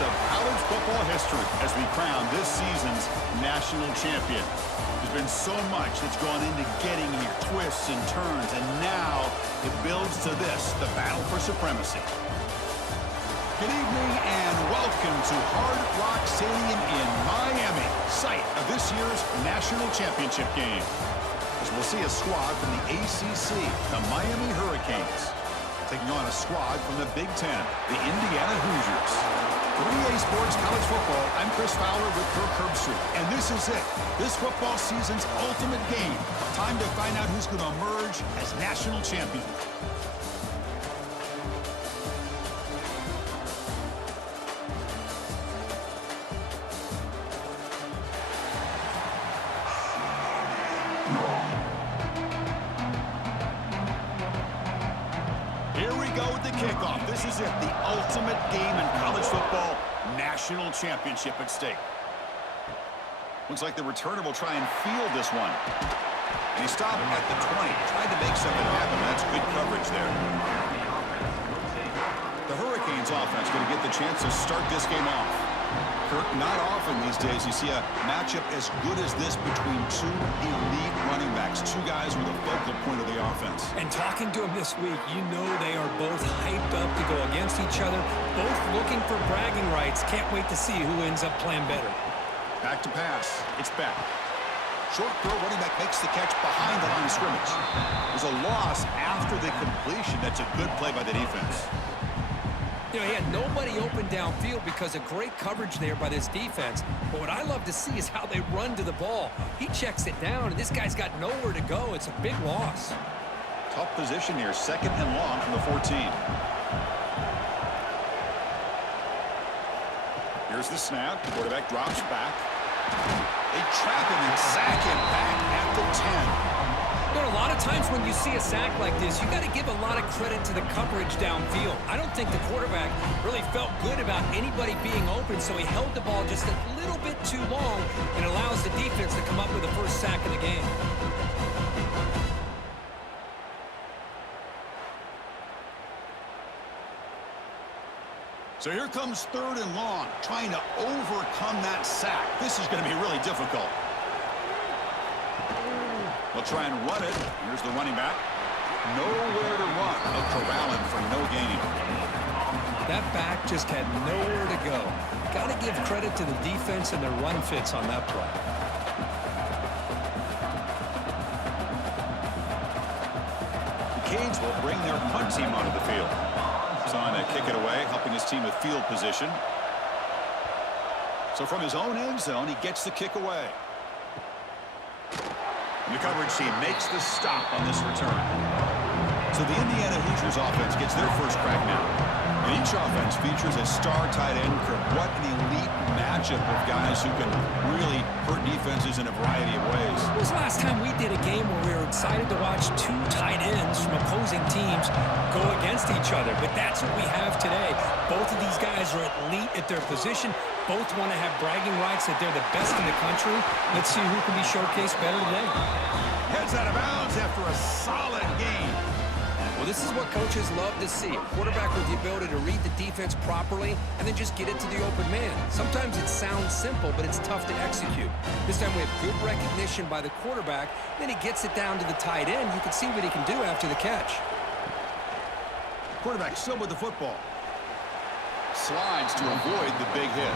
of college football history as we crown this season's national champion. There's been so much that's gone into getting here, twists and turns, and now it builds to this, the battle for supremacy. Good evening and welcome to Hard Rock Stadium in Miami, site of this year's national championship game. As we'll see a squad from the ACC, the Miami Hurricanes, taking on a squad from the Big Ten, the Indiana Hoosiers. For EA Sports College Football, I'm Chris Fowler with Kirk Herbstreit, and this is it. This football season's ultimate game. Time to find out who's going to emerge as national champion. Here we go with the kickoff. This is it, the ultimate game in college football, national championship at stake. Looks like the returner will try and field this one. And he stopped at the 20, tried to make something happen. That's good coverage there. The Hurricanes offense going to get the chance to start this game off. Kirk, not often these days you see a matchup as good as this between two elite running backs, two guys with a focal point of the offense. And talking to him this week, you know they are both hyped up to go against each other, both looking for bragging rights. Can't wait to see who ends up playing better. Back to pass. It's back. Short throw, running back makes the catch behind the line of scrimmage. There's a loss after the completion. That's a good play by the defense. You know, he had nobody open downfield because of great coverage there by this defense. But what I love to see is how they run to the ball. He checks it down, and this guy's got nowhere to go. It's a big loss. Tough position here, second and long from the 14. Here's the snap. The quarterback drops back. They trap him and sack him back at the 10. You know, a lot of times when you see a sack like this, you got to give a lot of credit to the coverage downfield. I don't think the quarterback really felt good about anybody being open, so he held the ball just a little bit too long and allows the defense to come up with the first sack of the game. So here comes third and long, trying to overcome that sack. This is going to be really difficult. They'll try and run it. Here's the running back. Nowhere to run. They'll corral him for no gain. That back just had nowhere to go. Got to give credit to the defense and their run fits on that play. The Canes will bring their punt team onto the field. He's on to kick it away, helping his team with field position. So from his own end zone, he gets the kick away. The coverage team makes the stop on this return. So the Indiana Hoosiers offense gets their first crack now. And each offense features a star tight end. What an elite matchup of guys who can really hurt defenses in a variety of ways. When was the last time we did a game where we were excited to watch two tight ends from opposing teams go against each other? But that's what we have today. Both of these guys are elite at their position. Both want to have bragging rights that they're the best in the country. Let's see who can be showcased better today. Heads out of bounds after a solid game. Well, this is what coaches love to see. A quarterback with the ability to read the defense properly and then just get it to the open man. Sometimes it sounds simple, but it's tough to execute. This time we have good recognition by the quarterback. Then he gets it down to the tight end. You can see what he can do after the catch. Quarterback still with the football. Slides to avoid the big hit.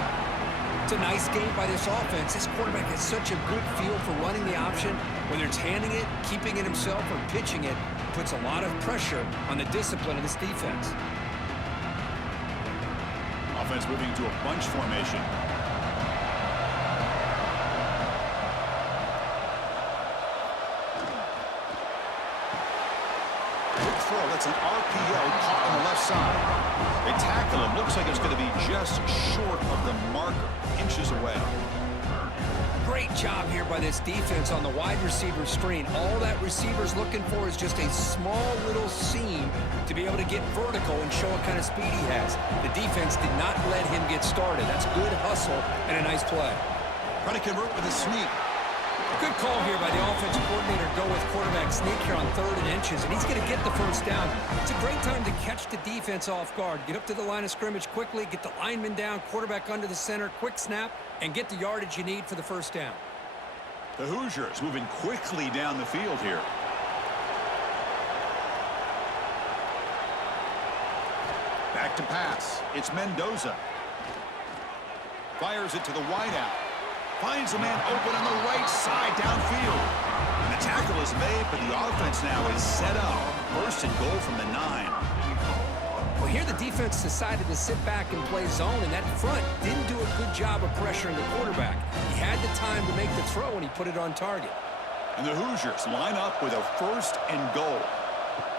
It's a nice game by this offense. This quarterback has such a good feel for running the option. Whether it's handing it, keeping it himself, or pitching it, puts a lot of pressure on the discipline of this defense. Offense moving to a bunch formation. Quick throw. That's an RPO caught on the left side. They tackle him. Looks like it's going to be just short of the marker, inches away. Great job here by this defense on the wide receiver screen. All that receiver's looking for is just a small little seam to be able to get vertical and show what kind of speed he has. The defense did not let him get started. That's good hustle and a nice play. Trying to convert with a sneak. Good call here by the offensive coordinator to go with quarterback sneak here on 3rd and inches, and he's going to get the first down. It's a great time to catch the defense off guard. Get up to the line of scrimmage quickly, get the lineman down, quarterback under the center, quick snap, and get the yardage you need for the first down. The Hoosiers moving quickly down the field here. Back to pass. It's Mendoza. Fires it to the wideout. Finds a man open on the right side downfield. And the tackle is made, but the offense now is set up. First and goal from the 9. Well, here the defense decided to sit back and play zone, and that front didn't do a good job of pressuring the quarterback. He had the time to make the throw, and he put it on target. And the Hoosiers line up with a first and goal.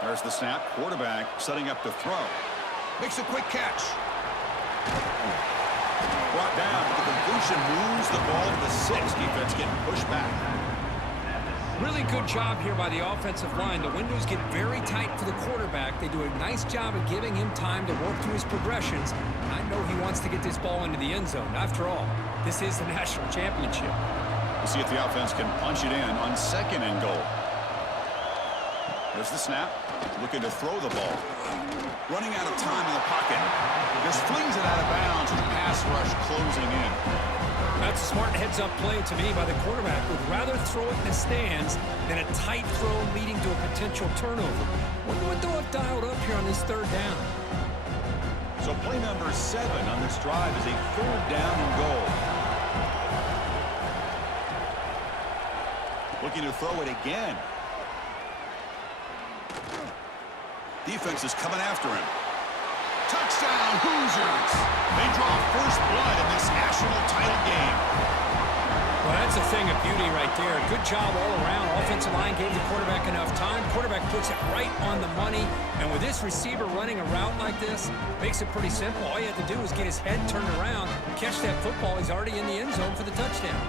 There's the snap. Quarterback setting up the throw. Makes a quick catch. Brought down. The completion moves the ball to the 6. Defense getting pushed back. Really good job here by the offensive line. The windows get very tight for the quarterback. They do a nice job of giving him time to work through his progressions. I know he wants to get this ball into the end zone. After all, this is the national championship. We'll see if the offense can punch it in on 2nd and goal. There's the snap. Looking to throw the ball. Running out of time in the pocket. Just flings it out of bounds with the pass rush closing in. That's a smart heads-up play to me by the quarterback. Would rather throw it in the stands than a tight throw leading to a potential turnover. Wonder what they'll have dialed up here on this 3rd down. So play number 7 on this drive is a 3rd down and goal. Looking to throw it again. Defense is coming after him. Touchdown, Hoosiers! They draw first blood in this national title game. Well, that's a thing of beauty right there. Good job all around. Offensive line gave the quarterback enough time. Quarterback puts it right on the money. And with this receiver running a route like this, makes it pretty simple. All you have to do is get his head turned around, catch that football. He's already in the end zone for the touchdown.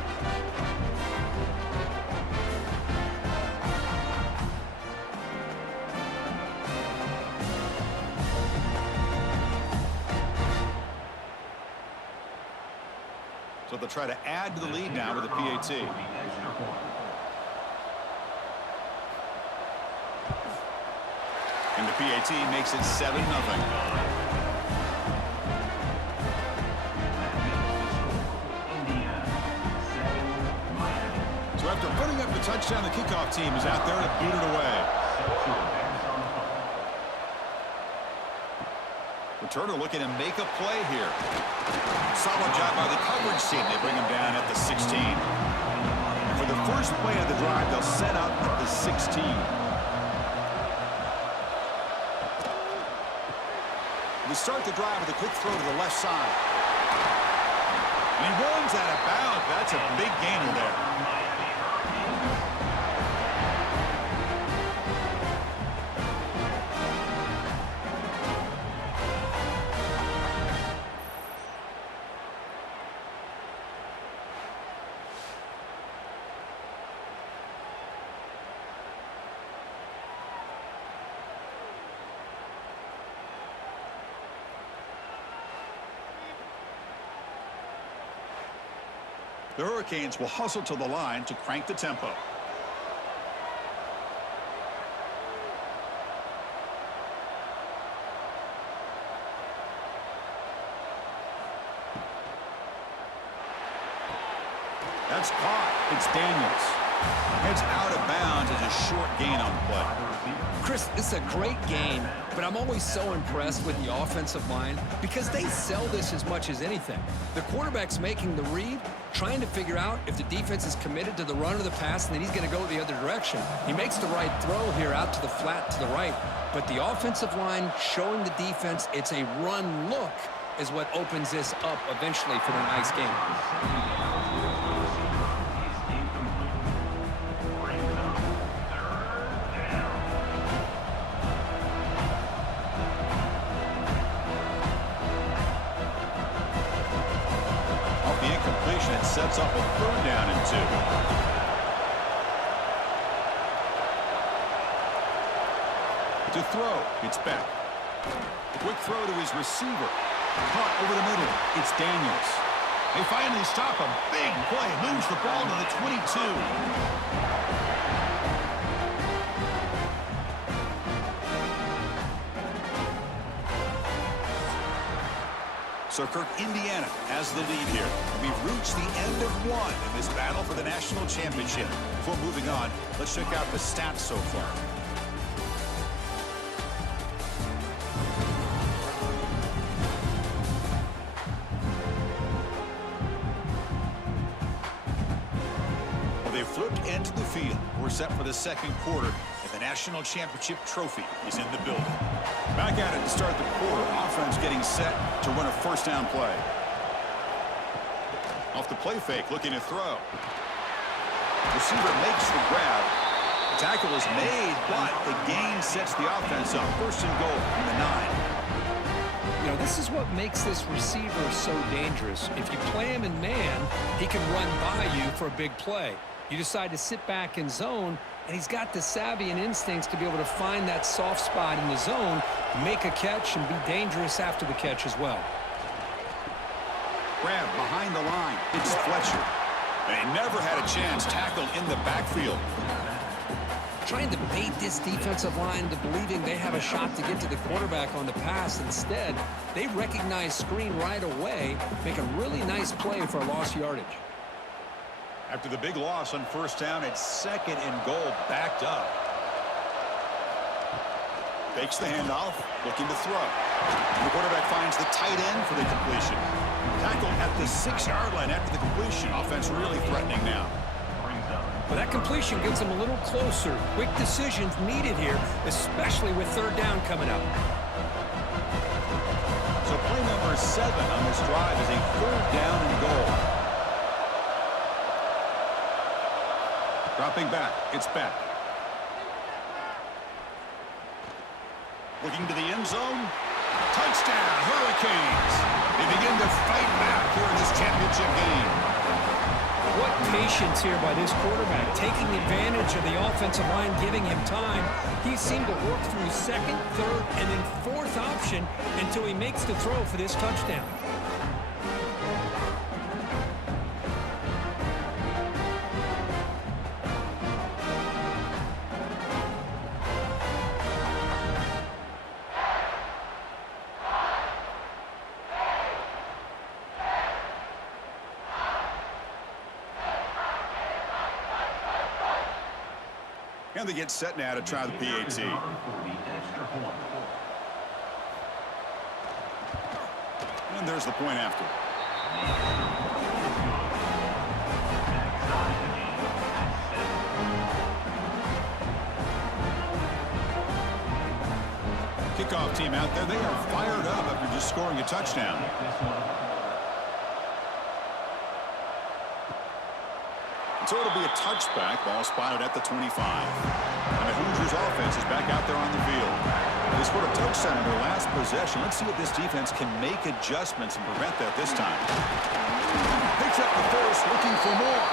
So they'll try to add to the lead now with a PAT. And the PAT makes it 7-0. So after putting up the touchdown, the kickoff team is out there to boot it away. Returner looking to make a play here. Solid job by the coverage team. They bring him down at the 16. And for the first play of the drive, they'll set up at the 16. We start the drive with a quick throw to the left side. And he runs out of bounds. That's a big gainer there. The Hurricanes will hustle to the line to crank the tempo. That's caught. It's Daniels. Heads out of bounds as a short gain on the play. Chris, this is a great game, but I'm always so impressed with the offensive line because they sell this as much as anything. The quarterback's making the read, trying to figure out if the defense is committed to the run or the pass, and then he's going to go the other direction. He makes the right throw here out to the flat to the right, but the offensive line showing the defense it's a run look is what opens this up eventually for the nice game. It sets up a 3rd down and 2. To throw, it's back. Quick throw to his receiver. Caught over the middle. It's Daniels. They finally stop a big play. Moves the ball to the 22. So Kirk, Indiana has the lead here. We've reached the end of one in this battle for the national championship. Before moving on, let's check out the stats so far. Well, they flipped into the field. We're set for the second quarter, and the national championship trophy is in the building. Back at it to start the quarter. Offense getting set to run a first down play. Off the play fake, looking to throw. Receiver makes the grab. Tackle is made, but the gain sets the offense up. First and goal from the 9. You know, this is what makes this receiver so dangerous. If you play him in man, he can run by you for a big play. You decide to sit back in zone, and he's got the savvy and instincts to be able to find that soft spot in the zone, make a catch, and be dangerous after the catch as well. Grab behind the line. It's Fletcher. They never had a chance. Tackled in the backfield. Trying to bait this defensive line into believing they have a shot to get to the quarterback on the pass. Instead, they recognize screen right away, make a really nice play for a lost yardage. After the big loss on first down, it's second and goal, backed up. Fakes the handoff, looking to throw. And the quarterback finds the tight end for the completion. Tackled at the 6-yard line after the completion. Offense really threatening now. Well, that completion gets them a little closer. Quick decisions needed here, especially with third down coming up. So play number 7 on this drive is a third down and goal. Dropping back, it's back. Looking to the end zone. Touchdown, Hurricanes. They begin to fight back here in this championship game. What patience here by this quarterback, taking advantage of the offensive line, giving him time. He seemed to work through second, third, and then fourth option until he makes the throw for this touchdown. And they get set now to try the PAT. And there's the point after. Kickoff team out there. They are fired up after just scoring a touchdown. So it'll be a touchback. Ball spotted at the 25. And the Hoosiers offense is back out there on the field. They scored a touchdown in their last possession. Let's see if this defense can make adjustments and prevent that this time. Picks up the first, looking for more.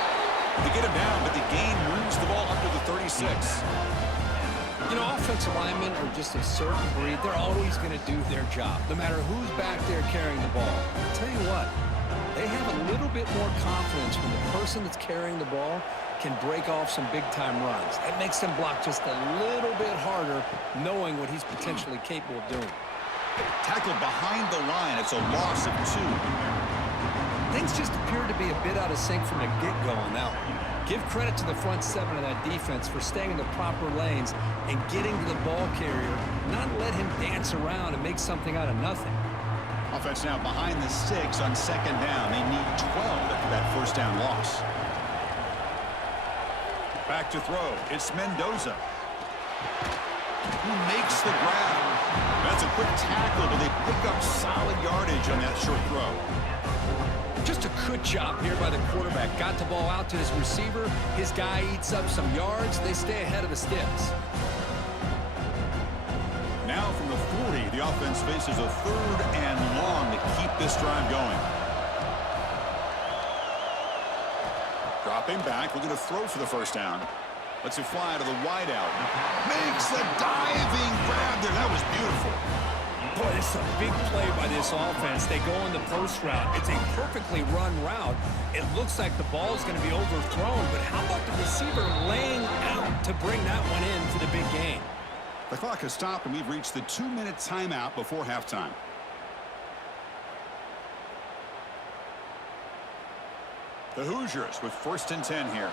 They get him down, but the gain moves the ball up to the 36. You know, offensive linemen are just a certain breed. They're always going to do their job, no matter who's back there carrying the ball. I'll tell you what. They have a little bit more confidence when the person that's carrying the ball can break off some big-time runs. That makes them block just a little bit harder, knowing what he's potentially capable of doing. Tackled behind the line. It's a loss of 2. Things just appear to be a bit out of sync from the get-go on that one. Give credit to the front 7 of that defense for staying in the proper lanes and getting to the ball carrier, not let him dance around and make something out of nothing. Offense now behind the 6 on second down. They need 12 after that first down loss. Back to throw. It's Mendoza. Who makes the grab. That's a quick tackle, but they pick up solid yardage on that short throw. Just a good job here by the quarterback. Got the ball out to his receiver. His guy eats up some yards. They stay ahead of the sticks. Now from the 40, the offense faces a third and long to keep this drive going. Dropping back, looking to throw for the first down. Lets it fly to the wideout. Makes the diving grab there. That was beautiful. Boy, this is a big play by this offense. They go on the post route. It's a perfectly run route. It looks like the ball is going to be overthrown, but how about the receiver laying out to bring that one in for the big gain? The clock has stopped, and we've reached the 2-minute timeout before halftime. The Hoosiers with 1st and 10 here.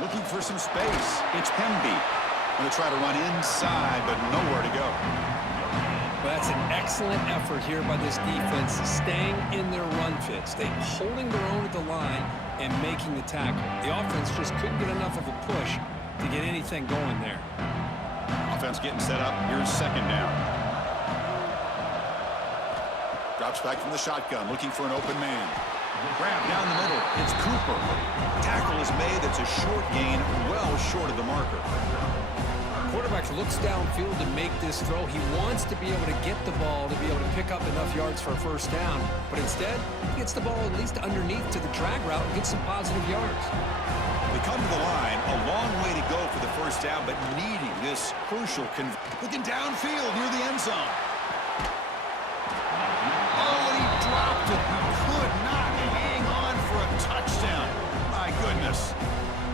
Looking for some space. It's Hemby. Going to try to run inside, but nowhere to go. Well, that's an excellent effort here by this defense, staying in their run fits. They holding their own at the line and making the tackle. The offense just couldn't get enough of a push to get anything going there. Offense getting set up. Here's 2nd down. Drops back from the shotgun, looking for an open man. Grab down the middle. It's Cooper. Tackle is made. It's a short gain, well short of the marker. Quarterback looks downfield to make this throw. He wants to be able to get the ball to be able to pick up enough yards for a 1st down. But instead, he gets the ball at least underneath to the drag route and gets some positive yards. They come to the line. A long way to go for the 1st down, but needing this crucial looking downfield near the end zone. Oh, and he dropped it. He could not hang on for a touchdown. My goodness.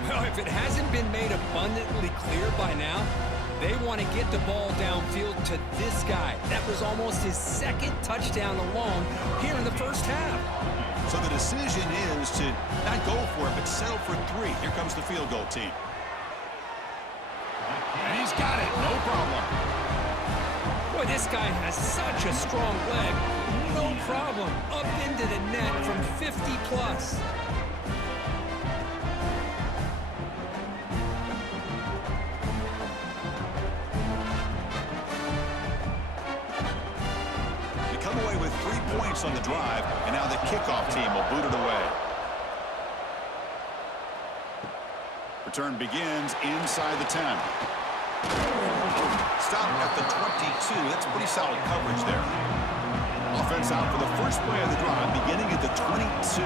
Well, if it hasn't been made abundantly clear by now, they want to get the ball downfield to this guy. That was almost his 2nd touchdown alone here in the 1st half. So the decision is to not go for it, but settle for 3. Here comes the field goal team. And he's got it. No problem. Boy, this guy has such a strong leg. No problem. Up into the net from 50 plus. They come away with 3 points on the drive, and now the kickoff team will boot it away. Return begins inside the 10. Stop at the 22. That's pretty solid coverage there. Offense out for the first play of the drive, beginning at the 22.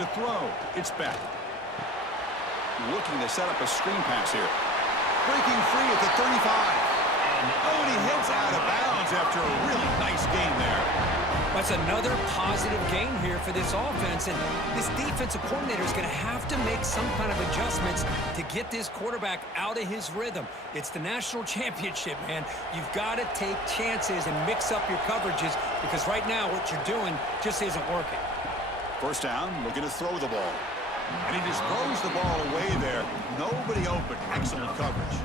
To throw, it's back. Looking to set up a screen pass here. Breaking free at the 35. Oh, and he heads out of bounds after a really nice game there. That's another positive gain here for this offense, and this defensive coordinator is going to have to make some kind of adjustments to get this quarterback out of his rhythm. It's the national championship, man. You've got to take chances and mix up your coverages because right now what you're doing just isn't working. 1st down, looking to throw the ball. And he just throws the ball away there. Nobody open. Excellent coverage.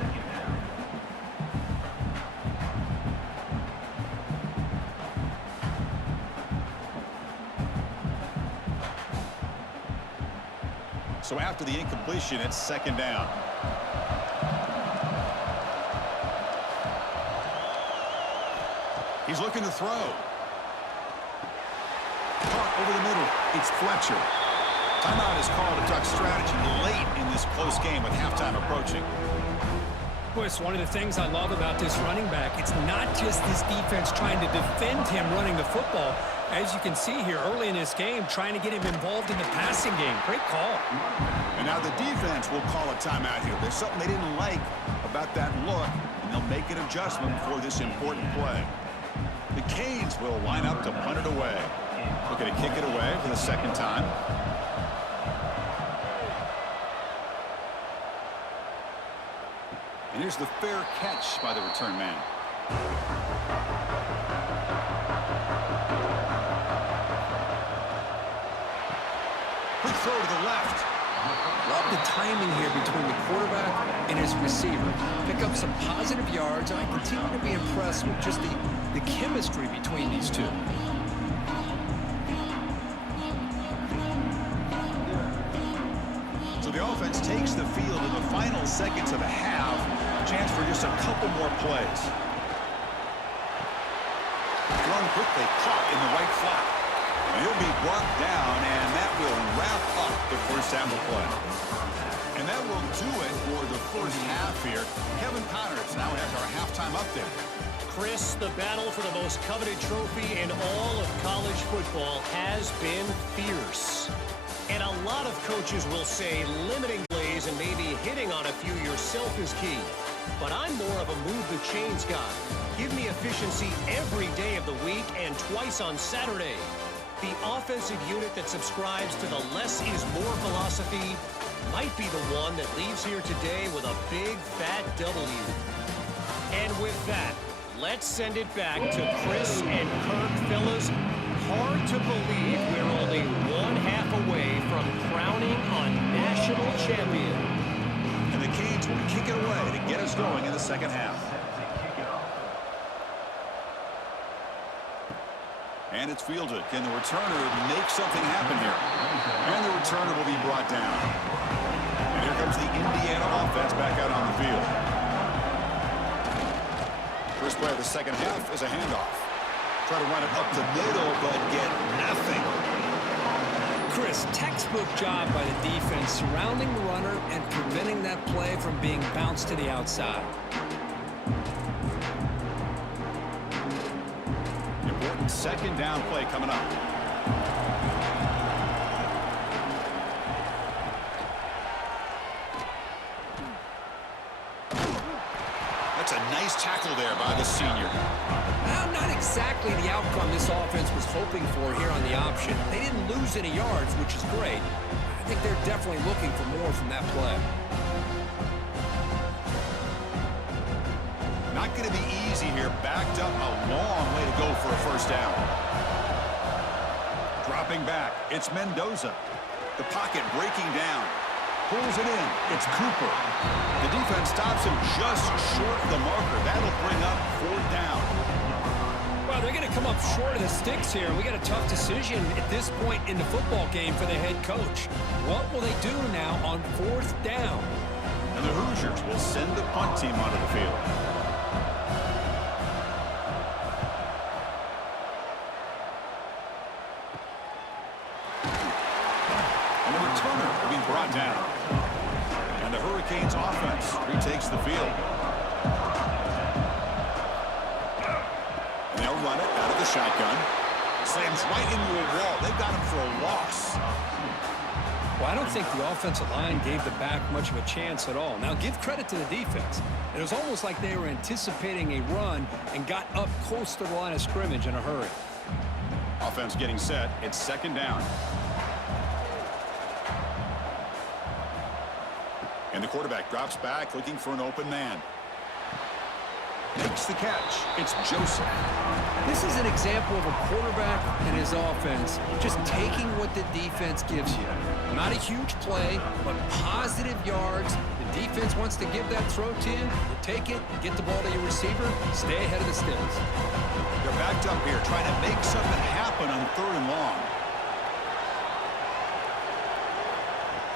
So after the incompletion, it's 2nd down. He's looking to throw. Caught over the middle. It's Fletcher. Timeout is called a duck strategy late in this close game with halftime approaching. Boy, it's one of the things I love about this running back. It's not just this defense trying to defend him running the football. As you can see here early in this game, trying to get him involved in the passing game. Great call. And now the defense will call a timeout here. There's something they didn't like about that look, and they'll make an adjustment for this important play. The Canes will line up to punt it away. Looking to kick it away for the 2nd time. And here's the fair catch by the return man. Quick throw to the left. Love the timing here between the quarterback and his receiver. Pick up some positive yards, and I continue to be impressed with just the chemistry between these two. So the offense takes the field in the final seconds of the half. Chance for just a couple more plays. Thrown quickly, caught in the right flat. And he'll be brought down, and that will wrap up the 1st half of play. And that will do it for the 1st half here. Kevin Connors now has our halftime update. Chris, the battle for the most coveted trophy in all of college football has been fierce. And a lot of coaches will say limiting plays plays and maybe hitting on a few yourself is key. But I'm more of a move the chains guy. Give me efficiency every day of the week and twice on Saturday. The offensive unit that subscribes to the less is more philosophy might be the one that leaves here today with a big fat W. And with that, let's send it back to Chris and Kirk. Fellas, hard to believe we're only one half away from crowning a national champion. And the Canes will kick it away to get us going in the second half. And it's fielded. Can the returner make something happen here? And the returner will be brought down. And here comes the Indiana offense back out on the field. First play of the second half is a handoff. Try to run it up the middle, but get nothing. Chris, textbook job by the defense surrounding the runner and preventing that play from being bounced to the outside. Important second down play coming up. That's a nice tackle there by the senior. Well, not exactly the outcome this offense was hoping for here on the option. They didn't lose any yards, which is great. I think they're definitely looking for more from that play. Not going to be easy here. Backed up a long way to go for a first down. Dropping back, it's Mendoza. The pocket breaking down. Pulls it in. It's Cooper. The defense stops him just short of the marker. That'll bring up fourth down. Well, they're going to come up short of the sticks here. We got a tough decision at this point in the football game for the head coach. What will they do now on fourth down? And the Hoosiers will send the punt team onto the field. And the returner will be brought down. And the Hurricanes offense retakes the field. And they'll run it out of the shotgun. Slams right into a wall. They've got him for a loss. Well, I don't think the offensive line gave the back much of a chance at all. Now, give credit to the defense. It was almost like they were anticipating a run and got up close to the line of scrimmage in a hurry. Offense getting set. It's second down. And the quarterback drops back looking for an open man. Makes the catch. It's Joseph. This is an example of a quarterback and his offense just taking what the defense gives you. Not a huge play, but positive yards. The defense wants to give that throw to you. You take it, get the ball to your receiver, stay ahead of the sticks. They're backed up here trying to make something happen on third and long.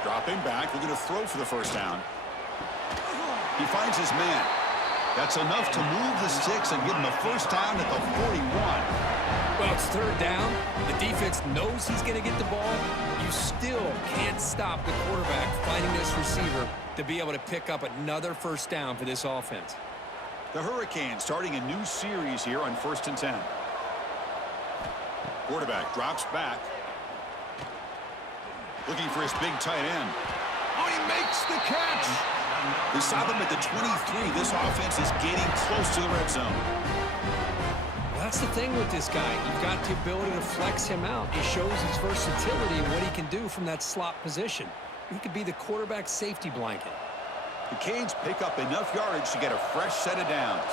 Dropping back, looking to throw for the first down. He finds his man. That's enough to move the sticks and give him a first down at the 41. Well, it's third down. The defense knows he's going to get the ball. You still can't stop the quarterback finding this receiver to be able to pick up another first down for this offense. The Hurricanes starting a new series here on 1st and 10. Quarterback drops back. Looking for his big tight end. Oh, he makes the catch. We saw them at the 23. This offense is getting close to the red zone. Well, that's the thing with this guy. You've got the ability to flex him out. He shows his versatility and what he can do from that slot position. He could be the quarterback's safety blanket. The Canes pick up enough yardage to get a fresh set of downs.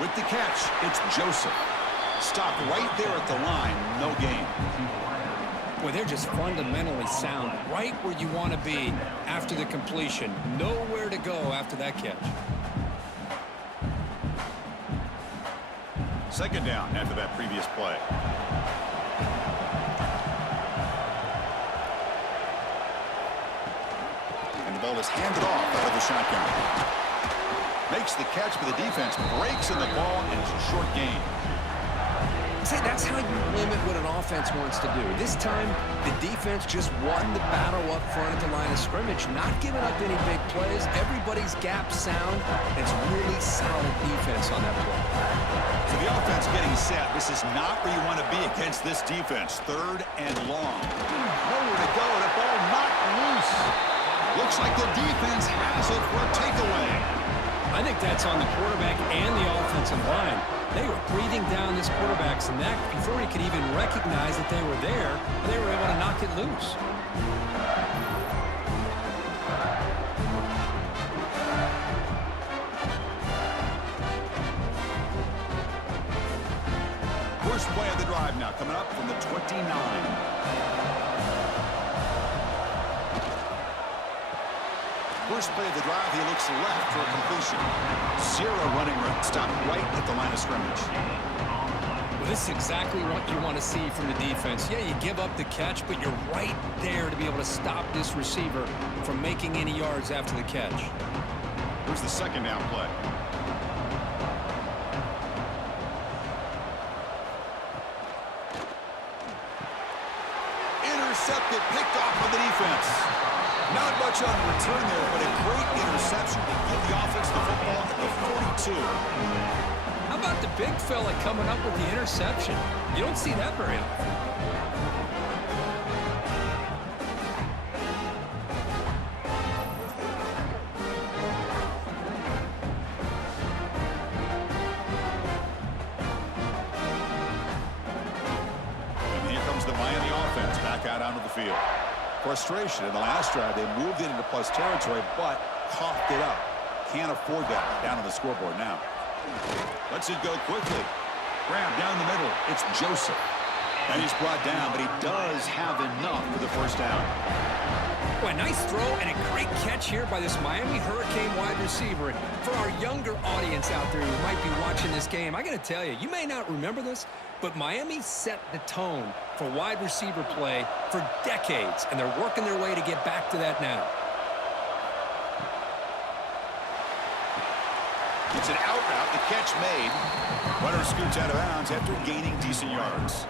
With the catch, it's Joseph. Stopped right there at the line, no gain. Boy, they're just fundamentally sound, right where you want to be after the completion. Nowhere to go after that catch. Second down after that previous play. And the ball is handed off out of the shotgun. Makes the catch for the defense, breaks in the ball, and it's a short gain. See, that's how you limit what an offense wants to do. This time, the defense just won the battle up front at the line of scrimmage, not giving up any big plays. Everybody's gap sound. It's really solid defense on that play. So the offense getting set. This is not where you want to be against this defense. Third and long. No nowhere to go. The ball knocked loose. Looks like the defense has it for a takeaway. I think that's on the quarterback and the offensive line. They were breathing down this quarterback's neck before he could even recognize that they were there, and they were able to knock it loose. First play of the drive now coming up from the 29. First play of the drive, he looks left for a completion. Zero running room. Stopped right at the line of scrimmage. Well, this is exactly what you want to see from the defense. Yeah, you give up the catch, but you're right there to be able to stop this receiver from making any yards after the catch. Here's the second down play. Intercepted, picked off by the defense. Not much on return there, but a great interception to give the offense the football at the 42. How about the big fella coming up with the interception? You don't see that very often. And here comes the Miami offense back out onto the field. Frustration in the last drive. They moved it into plus territory, but coughed it up. Can't afford that down on the scoreboard now. Lets it go quickly. Grab down the middle. It's Joseph. And he's brought down, but he does have enough for the first down. Boy, nice throw and a great catch here by this Miami Hurricane wide receiver. And for our younger audience out there who might be watching this game, I got to tell you, you may not remember this, but Miami set the tone for wide receiver play for decades, and they're working their way to get back to that now. It's an out route, the catch made. Runner scoots out of bounds after gaining decent yards.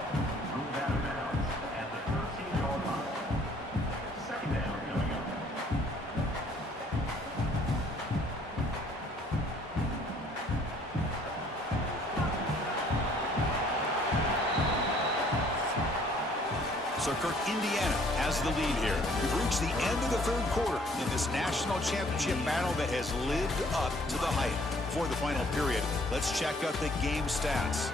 So Kirk, Indiana has the lead here. We've reached the end of the third quarter in this national championship battle that has lived up to the hype. For the final period, let's check out the game stats.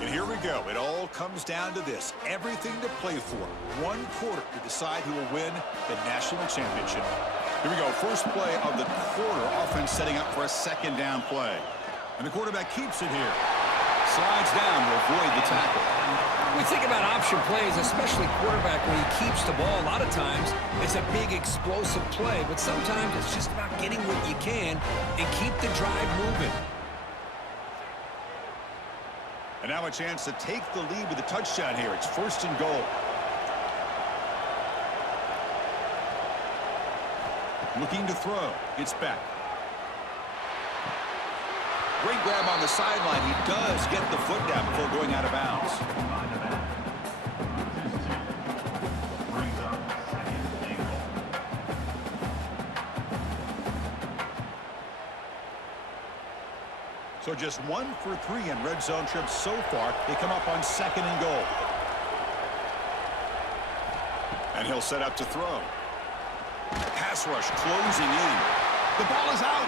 And here we go. It all comes down to this. Everything to play for. One quarter to decide who will win the national championship. Here we go. First play of the quarter. Offense setting up for a second down play. And the quarterback keeps it here. Slides down to avoid the tackle. We think about option plays, especially quarterback, when he keeps the ball. A lot of times, it's a big explosive play, but sometimes it's just about getting what you can and keep the drive moving. And now a chance to take the lead with a touchdown here. It's first and goal. Looking to throw. It's back. Great grab on the sideline. He does get the foot down before going out of bounds. So just 1 for 3 in red zone trips so far. They come up on second and goal. And he'll set up to throw. Pass rush closing in. The ball is out.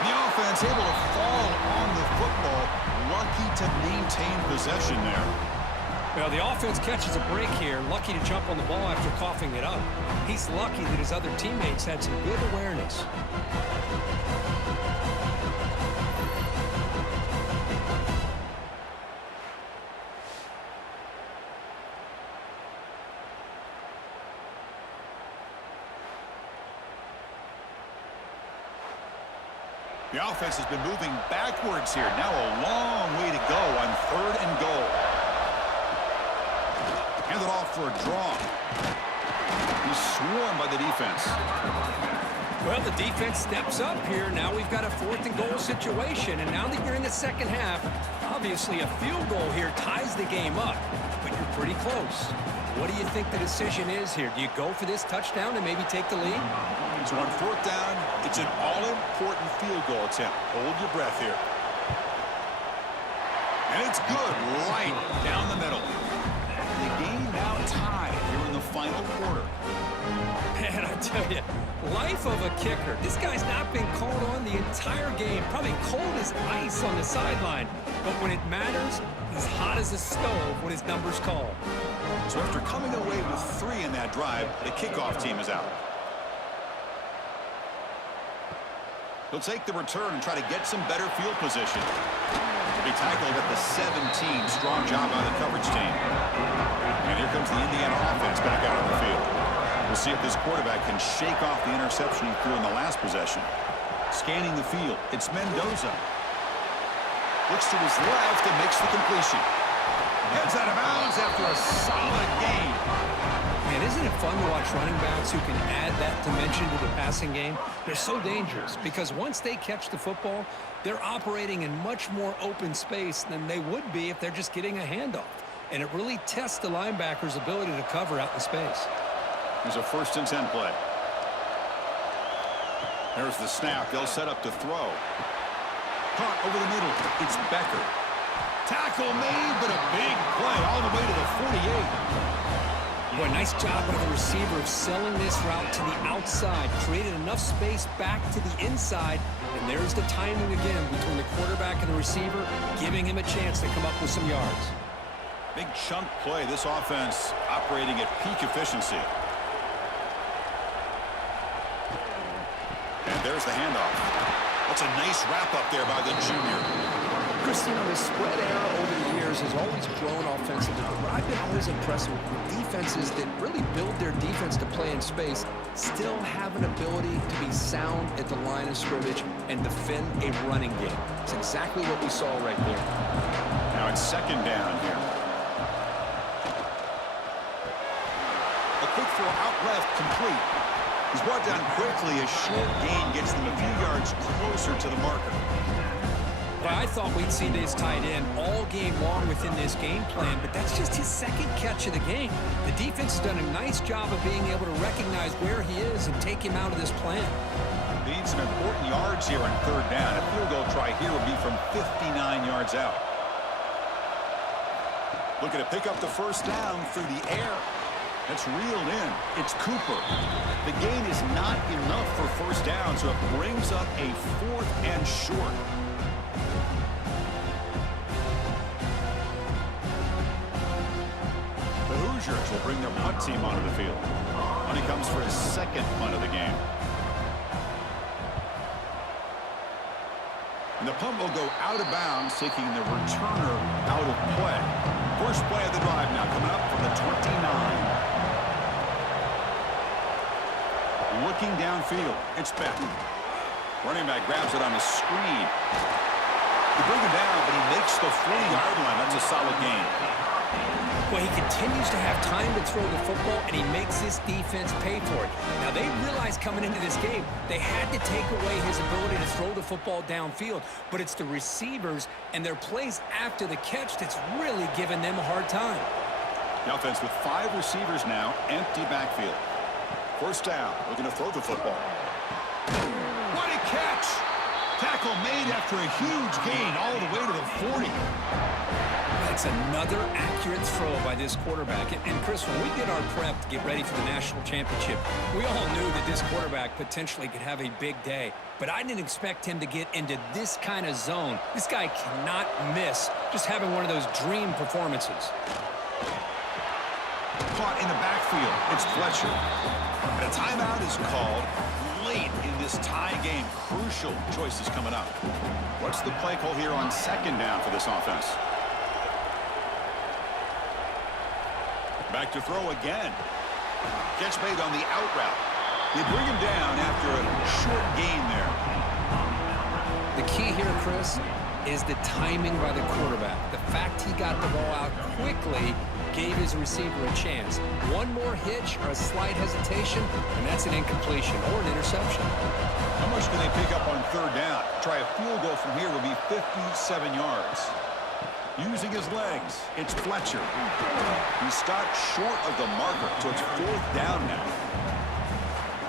The offense able to fall on the football. Lucky to maintain possession there. Well, the offense catches a break here. Lucky to jump on the ball after coughing it up. He's lucky that his other teammates had some good awareness. The offense has been moving backwards here. Now a long way to go on third and goal. Handed off for a draw. He's swarmed by the defense. Well, the defense steps up here. Now we've got a fourth and goal situation. And now that you're in the second half, obviously a field goal here ties the game up. But you're pretty close. What do you think the decision is here? Do you go for this touchdown and maybe take the lead? So on fourth down, it's an all-important field goal attempt. Hold your breath here. And it's good right down the middle. The game now tied here in the final quarter. Man, I tell you, life of a kicker. This guy's not been called on the entire game. Probably cold as ice on the sideline. But when it matters, he's hot as a stove when his number's called. So after coming away with 3 in that drive, the kickoff team is out. He'll take the return and try to get some better field position. To be tackled at the 17. Strong job by the coverage team. And here comes the Indiana offense back out on the field. We'll see if this quarterback can shake off the interception he threw in the last possession. Scanning the field, it's Mendoza. Looks to his left and makes the completion. Heads out of bounds after a solid game. Man, isn't it fun to watch running backs who can add that dimension to the passing game? They're so dangerous because once they catch the football, they're operating in much more open space than they would be if they're just getting a handoff. And it really tests the linebacker's ability to cover out in space. Here's a 1st and 10 play. There's the snap. They'll set up to throw. Caught over the middle. It's Becker. Tackle made, but a big play all the way to the 48. Boy, nice job by the receiver of selling this route to the outside. Created enough space back to the inside. And there's the timing again between the quarterback and the receiver, giving him a chance to come up with some yards. Big chunk play. This offense operating at peak efficiency. And there's the handoff. That's a nice wrap-up there by the junior. Chris, you know, the spread era over the years has always grown offensively, but I've been always impressed with defenses that really build their defense to play in space, still have an ability to be sound at the line of scrimmage and defend a running game. It's exactly what we saw right there. Now it's 2nd down here. A quick throw out left, complete. He's brought down quickly. A short gain gets them a few yards closer to the marker. Well, I thought we'd see this tight end all game long within this game plan, but that's just his 2nd catch of the game. The defense has done a nice job of being able to recognize where he is and take him out of this plan. They need some important yards here on 3rd down. A field goal try here would be from 59 yards out. Looking to pick up the 1st down through the air. That's reeled in. It's Cooper. The gain is not enough for 1st down, so it brings up a 4th and short. The Hoosiers will bring their punt team onto the field. And he comes for his 2nd punt of the game. And the punt will go out of bounds, taking the returner out of play. First play of the drive now coming up from the 29. Looking downfield, it's Becker. Running back grabs it on the screen. They bring him down, but he makes the 40-yard line. That's a solid gain. Well, he continues to have time to throw the football, and he makes this defense pay for it. Now, they realized coming into this game, they had to take away his ability to throw the football downfield, but it's the receivers and their plays after the catch that's really giving them a hard time. The offense with 5 receivers now, empty backfield. 1st down, looking to throw the football. What a catch! Tackle made after a huge gain all the way to the 40. That's another accurate throw by this quarterback. And Chris, when we did our prep to get ready for the national championship, we all knew that this quarterback potentially could have a big day. But I didn't expect him to get into this kind of zone. This guy cannot miss just having one of those dream performances. Caught in the backfield. It's Fletcher. And a timeout is called late in this tie game. Crucial choices coming up. What's the play call here on 2nd down for this offense? Back to throw again. Catch made on the out route. They bring him down after a short gain there. The key here, Chris, is the timing by the quarterback. The fact he got the ball out quickly gave his receiver a chance. One more hitch or a slight hesitation, and that's an incompletion or an interception. How much can they pick up on 3rd down? Try a field goal from here would be 57 yards. Using his legs, it's Fletcher. He stopped short of the marker, so it's 4th down now.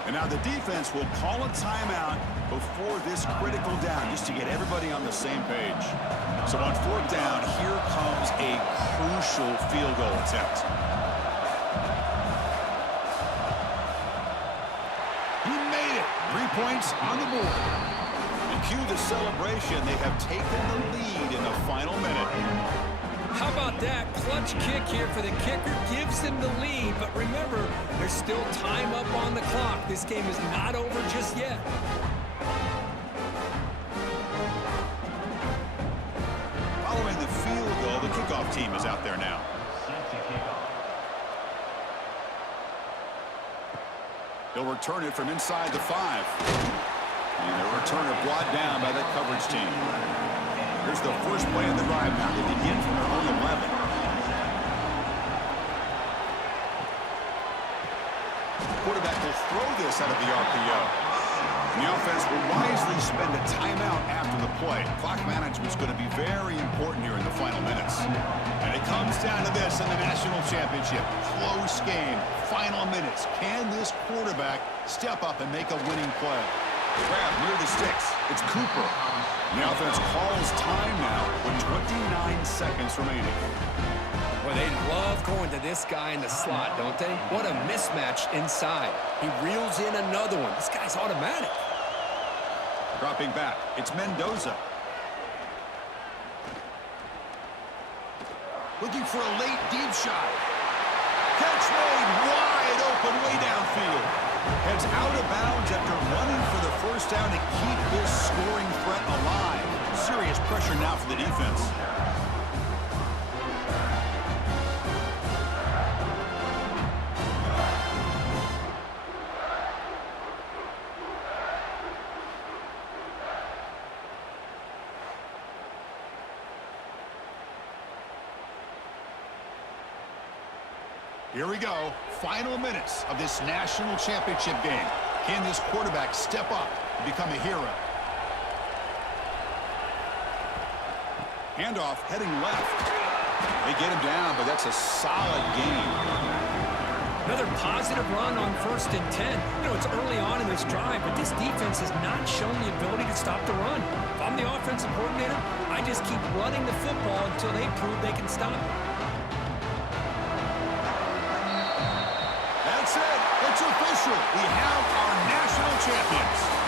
And now the defense will call a timeout before this critical down, just to get everybody on the same page. So on fourth down, here comes a crucial field goal attempt. He made it. 3 points on the board. And cue the celebration. They have taken the lead in the final minute. How about that? Clutch kick here for the kicker. Gives them the lead. But remember, there's still time up on the clock. This game is not over just yet. Following the field goal, the kickoff team is out there now. He'll return it from inside the 5. And the returner brought down by the coverage team. Here's the first play of the drive now. They begin from their own 11. The quarterback will throw this out of the RPO. And the offense will wisely spend a timeout after the play. Clock management's going to be very important here in the final minutes. And it comes down to this in the national championship. Close game. Final minutes. Can this quarterback step up and make a winning play? Grab near the sticks. It's Cooper. The offense calls time now with 29 seconds remaining. Well, they love going to this guy in the slot, don't they? What a mismatch inside. He reels in another one. This guy's automatic. Dropping back, it's Mendoza. Looking for a late deep shot. Catch made wide open way downfield. Heads out of bounds after running for the first down to keep this scoring threat alive. Serious pressure now for the defense. Here we go. Final minutes of this national championship game. Can this quarterback step up and become a hero? Handoff heading left. They get him down, but that's a solid game. Another positive run on 1st and 10. You know, it's early on in this drive, but this defense has not shown the ability to stop the run. If I'm the offensive coordinator, I just keep running the football until they prove they can stop it. That's it. It's official. We have our national champions.